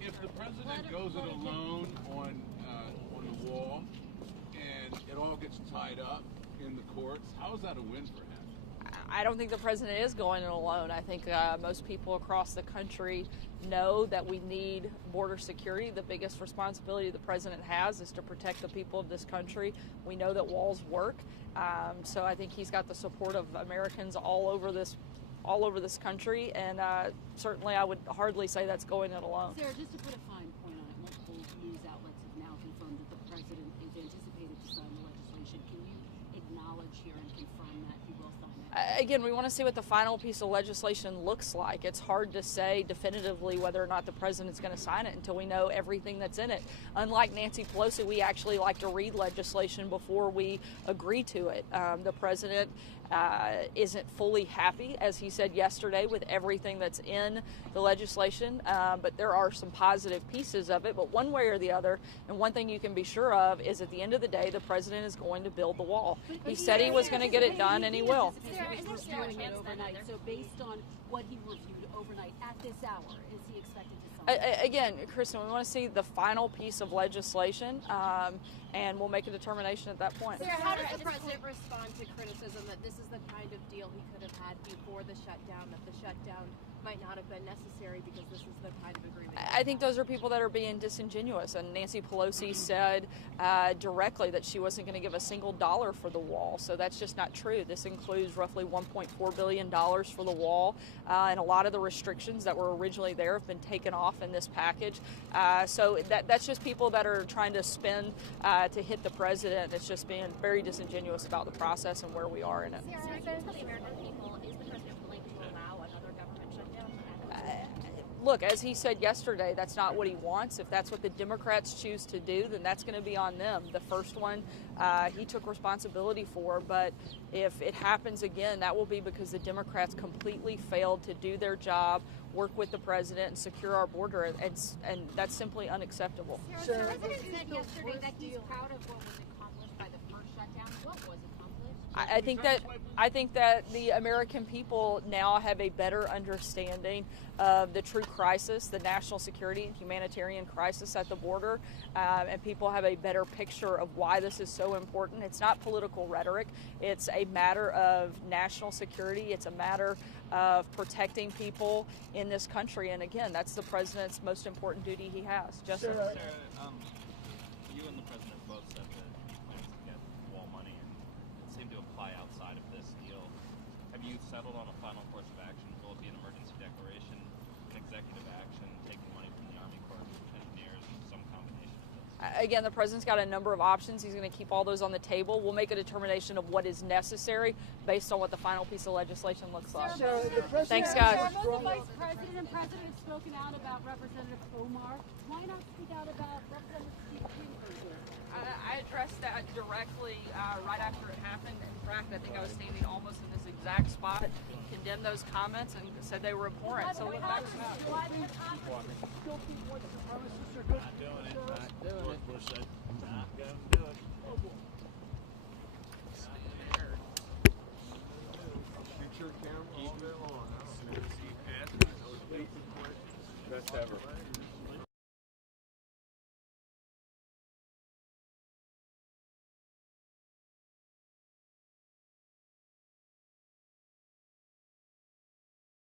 If the president goes it alone on the wall and it all gets tied up in the courts, how is that a win for him? I don't think the president is going it alone. I think most people across the country know that we need border security. The biggest responsibility the president has is to protect the people of this country. We know that walls work, so I think he's got the support of Americans all over this country, and certainly I would hardly say that's going it alone. Sarah, just to put a fine point on it, multiple news outlets have now confirmed that the president is anticipated to sign the legislation. Can you acknowledge here and confirm that he will sign it? Again, we want to see what the final piece of legislation looks like. It's hard to say definitively whether or not the president's going to sign it until we know everything that's in it. Unlike Nancy Pelosi, we actually like to read legislation before we agree to it. The president isn't fully happy, as he said yesterday, with everything that's in the legislation, but there are some positive pieces of it. But one way or the other, and one thing you can be sure of, is at the end of the day, the president is going to build the wall. He said he was going to get it done, and he will. So based on what he reviewed overnight at this hour, is he expected to sign? Again, Kristen, we want to see the final piece of legislation, and we'll make a determination at that point. Sarah, how does the president respond to criticism that this is the kind of deal he could have had before the shutdown, that the shutdown might not have been necessary because this is the kind of agreement? I think those are people that are being disingenuous, and Nancy Pelosi said directly that she wasn't going to give a single dollar for the wall, so that's just not true. This includes roughly $1.4 billion for the wall, and a lot of the restrictions that were originally there have been taken off in this package. So that's just people that are trying to spin to hit the president. It's just being very disingenuous about the process and where we are in it. Sarah, for the American people, is the president willing to allow another government shutdown? Look, as he said yesterday, that's not what he wants. If that's what the Democrats choose to do, then that's going to be on them. The first one he took responsibility for, but if it happens again, that will be because the Democrats completely failed to do their job, work with the president, and secure our border, and that's simply unacceptable. Sarah, the president said yesterday that he's proud of what was accomplished by the first shutdown. What was accomplished? I think that the American people now have a better understanding of the true crisis, the national security and humanitarian crisis at the border, and people have a better picture of why this is so important. It's not political rhetoric. It's a matter of national security. It's a matter of protecting people in this country. And again, that's the president's most important duty he has. Justin? Sarah, you and the president both said that he plans to get wall money, and it seemed to apply outside of this deal. Have you settled on a final course of action? Will it be an emergency declaration, an executive action, taking money from the Army Corps of Engineers, some combination of this? Again, the president's got a number of options. He's going to keep all those on the table. We'll make a determination of what is necessary based on what the final piece of legislation looks like. Thanks, guys. Both the vice president and president have spoken out about Representative Omar. Why not speak out about Representative Steve King? I addressed that directly right after it happened. In fact, I think I was standing almost in this exact spot, condemned those comments, and said they were abhorrent. So look back to that. Not doing it. Bush said, not going to do it. Future camera all day long. Best ever.